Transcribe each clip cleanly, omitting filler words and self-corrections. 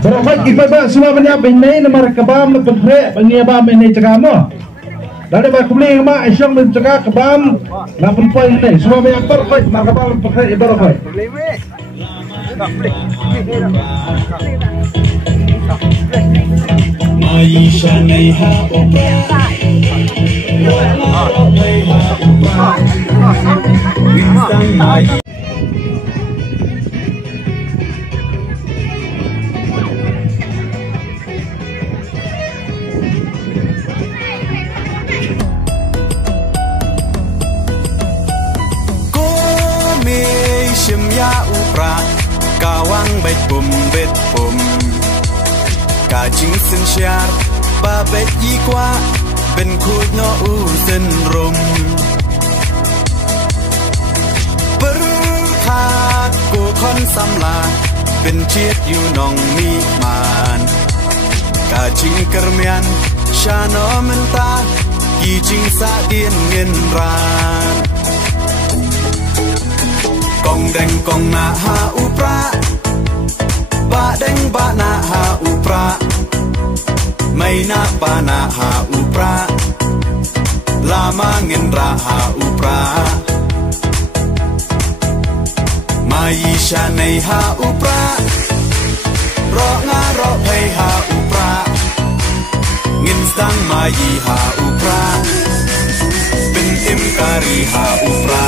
Berapa kita semua banyak bini nama kebam berpre bani abam ini cakap mo. Dari bak beli mak isyong mencakap kebam lapan poin ini semua banyak berpre mak kebam berpre berapa? Maisha neha opra, neha opra, bintang mai. Kawang bet pum Kajing sen syar Babet yikwa Ben khut no u sen rum Berkat ku kon samla Ben chiet yu nong mi man Kajing kermian Shano mentah Kijing sa dien ngin ran Kong deng kong na ha upra Ba deng ba na ha upra May na pa na ha upra Lama ngin ra ha upra Maisha nay ha upra Ro nga ro pay ha upra Ngin stang mayi ha upra Bin im kari ha upra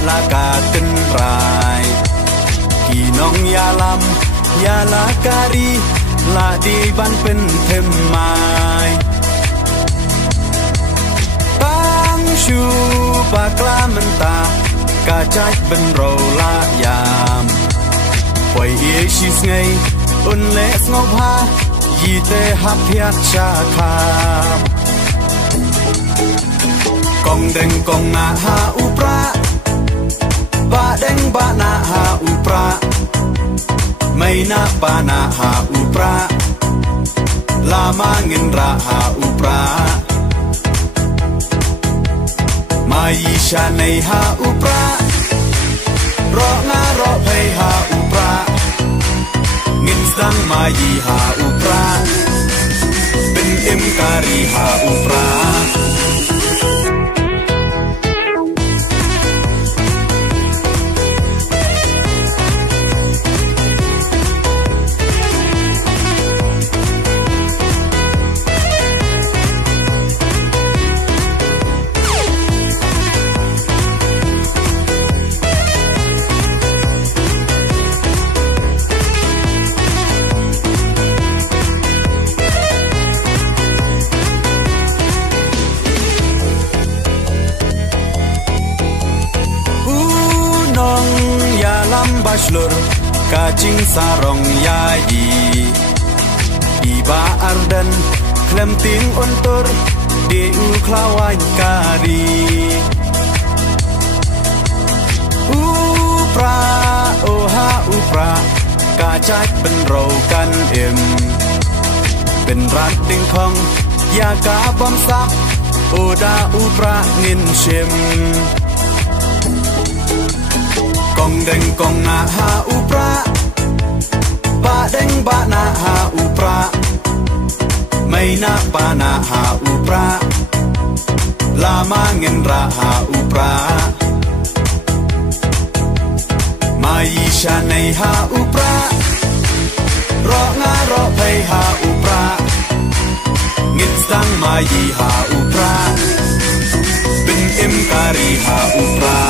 Laka tenrai Kinong yalam Yala kari La di ban pen themai Tang shu bakla menta Kacak ben ro la yam Poi ye shis ngai Un le ngop ha Yi te hap hiat cha kham Kong deng kong na ha upra Ba deng ba na ha upra May na pa na ha upra Lama ngin ra ha upra Maisha nay ha upra Ro nga ro pay ha upra Ngin stang mayi ha upra Bin im kari ha upra Bachelor kacing sarong yayi Iba ardan klemting untur Deu klawan kari Upra oha upra Kacak benro kan im Benrat ding kong Ya ka bom sak Oda upra ngin shim Kong deng kong na ha upra Ba deng ba na ha upra May na pa na ha upra Lama ngin ra ha upra Maisha nay ha upra Ro nga ro pay ha upra Ngin มายีหาอุปราเป็นเอ็มการีหาอุปรา